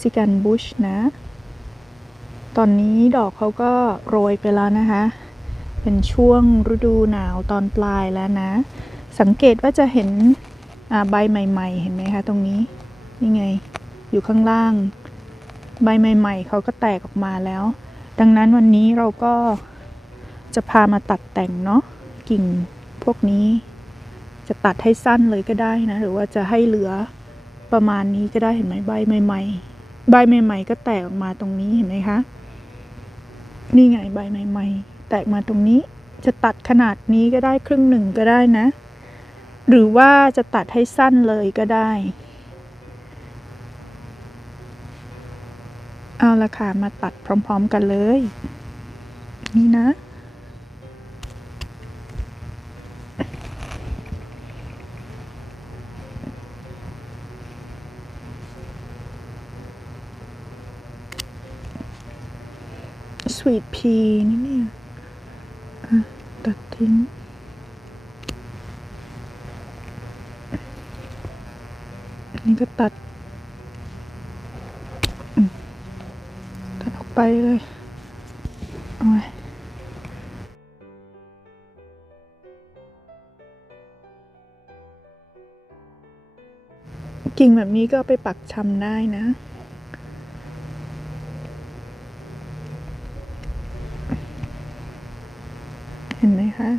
ซิกันบุชนะ ตอนนี้ดอกเขาก็โรยไปแล้วนะคะ เป็นช่วงฤดูหนาวตอนปลายแล้วนะ สังเกตว่าจะเห็นใบใหม่ ๆ เห็นไหมคะตรงนี้ นี่ไง อยู่ข้างล่าง ใบใหม่ ๆ เขาก็แตกออกมาแล้ว ดังนั้นวันนี้เราก็จะพามาตัดแต่งเนาะกิ่งพวกนี้ จะตัดให้สั้นเลยก็ได้นะ หรือว่าจะให้เหลือประมาณนี้ก็ได้เห็นไหมใบใหม่ ๆ ใบใหม่ ๆ ก็แตกออกมาตรงนี้เห็นไหมคะ นี่ไงใบใหม่ ๆ แตกมาตรงนี้ จะตัดขนาดนี้ก็ได้ครึ่งหนึ่งก็ได้นะ หรือว่าจะตัดให้สั้นเลยก็ได้ เอาละค่ะมาตัดพร้อม ๆ กันเลย นี่นะ สวีทพีนี่เนี่ยตัดทิ้ง อันนี้ก็ตัด ตัดออกไปเลยเอาไว้กิ่งแบบนี้ก็ไปปักชำได้นะ เห็นไหมคะ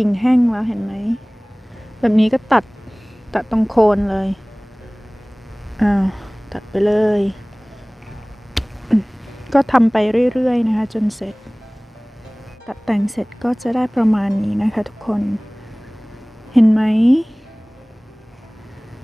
กิ่งแห้งแล้วเห็นไหม แบบนี้ก็ตัดตัดตรงโคนเลยอ้าตัดไปเลย ก็ทำไปเรื่อยๆนะคะ จนเสร็จ ตัดแต่งเสร็จก็จะได้ประมาณนี้นะคะทุกคน เห็นไหม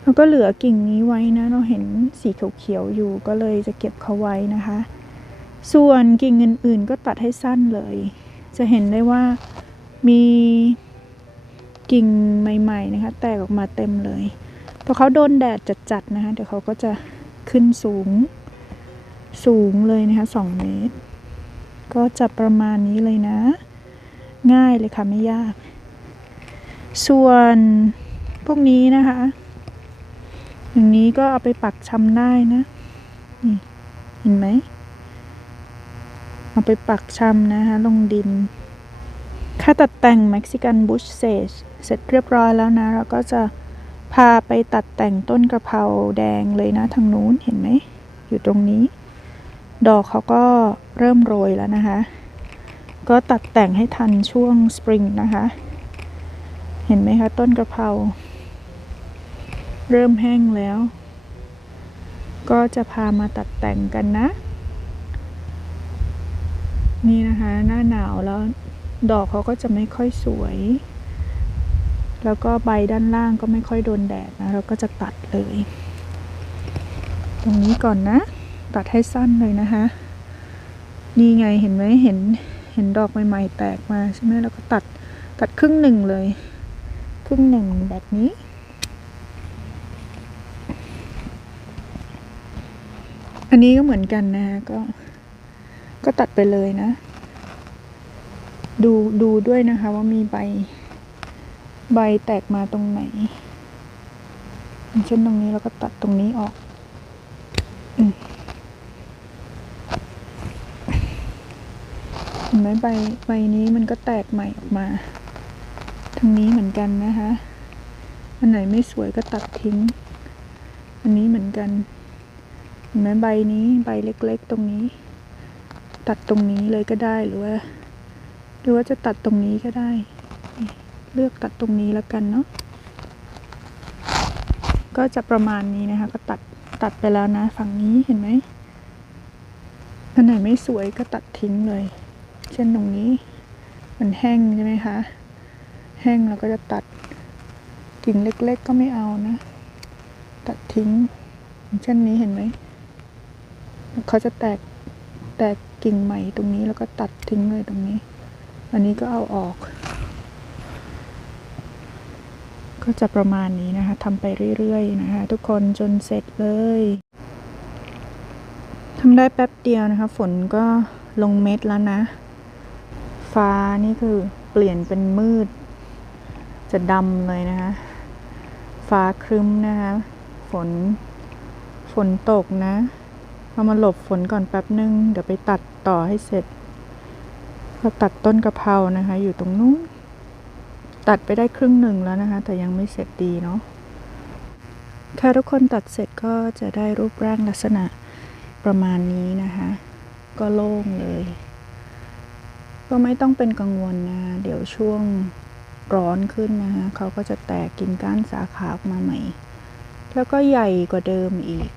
เราก็เหลือกิ่งนี้ไว้นะ เราเห็นสีเขียวๆอยู่ก็เลยจะเก็บเขาไว้นะคะ ส่วนกิ่งอื่นๆก็ตัดให้สั้นเลย จะเห็นได้ว่า มีกิ่งใหม่ๆนะคะ แตกออกมาเต็มเลยพอเขาโดนแดดจัดๆนะคะ เดี๋ยวเขาก็จะขึ้นสูง สูงเลยนะคะสองเมตร ก็จะประมาณนี้เลยนะ ง่ายเลยค่ะไม่ยาก ส่วนพวกนี้นะคะ อย่างนี้ก็เอาไปปักชำได้นะนี่เห็นไหมเอาไปปักชำนะคะลงดิน ค่าตัดแต่ง Mexican Bush Sage เสร็จเรียบร้อยแล้วนะ เราก็จะพาไปตัดแต่งต้นกระเพราแดงเลยนะทางนู้นเห็นไหม อยู่ตรงนี้ ดอกเขาก็เริ่มโรยแล้วนะคะ ก็ตัดแต่งให้ทันช่วงสปริงนะคะ เห็นไหมคะ ต้นกระเพราเริ่มแห้งแล้ว ก็จะพามาตัดแต่งกันนะ นี่นะคะ หน้าหนาวแล้ว ดอกเขาก็จะไม่ค่อยสวย แล้วก็ใบด้านล่างก็ไม่ค่อยโดนแดดนะเราก็จะตัดเลย ตรงนี้ก่อนนะ ตัดให้สั้นเลยนะคะ นี่ไงเห็นไหมเห็นเห็นดอกใหม่ๆแตกมาใช่ไหมแล้วก็ตัดตัดครึ่งหนึ่งเลย ครึ่งหนึ่งแบบนี้อันนี้ก็เหมือนกันนะก็ก็ตัดไปเลยนะ ดูดูด้วยนะคะว่ามีใบ ใบแตกมาตรงไหนเช่นตรงนี้เราก็ตัดตรงนี้ออกเห็นไหมใบใบนี้มันก็แตกใหม่ออกมาทางนี้เหมือนกันนะคะอันไหนไม่สวยก็ตัดทิ้ง อันนี้เหมือนกันเห็นไหมใบนี้ใบเล็ก ๆ ตรงนี้ ตัดตรงนี้เลยก็ได้หรือว่า รือว่าจะตัดตรงนี้ก็ได้ เลือกตัดตรงนี้แล้วกันเนาะ ก็จะประมาณนี้นะคะ ก็ตัดตัดไปแล้วนะ ฝั่งนี้เห็นไหมอันไหนไม่สวยก็ตัดทิ้งเลย เช่นตรงนี้ มันแห้งใช่ไหมคะ แห้งเราก็จะตัดกิ่งเล็ก ๆ ก็ไม่เอานะ ตัดทิ้ง เช่นนี้เห็นไหม เขาจะแตกแตกกิ่งใหม่ตรงนี้แล้วก็ตัดทิ้งเลยตรงนี้ อันนี้ก็เอาออก ก็จะประมาณนี้นะคะทำไปเรื่อยๆนะคะ ทุกคนจนเสร็จเลยทำได้แป๊บเดียวนะคะ ฝนก็ลงเม็ดแล้วนะ ฟ้านี่คือเปลี่ยนเป็นมืด จะดำเลยนะคะ ฟ้าครึ้มนะคะ ฝนฝนตกนะเรามาหลบฝนก่อนแป๊บนึง เดี๋ยวไปตัดต่อให้เสร็จ ก็ตัดต้นกะเพรานะคะ อยู่ตรงนู้น ตัดไปได้ครึ่งหนึ่งแล้วนะคะ แต่ยังไม่เสร็จดีเนาะถ้าทุกคนตัดเสร็จก็จะได้รูปร่างลักษณะประมาณนี้นะคะ ก็โล่งเลย ก็ไม่ต้องเป็นกังวลนะเดี๋ยวช่วงร้อนขึ้นนะคะเขาก็จะแตกกิ่งก้านสาขาออกมาใหม่ แล้วก็ใหญ่กว่าเดิมอีก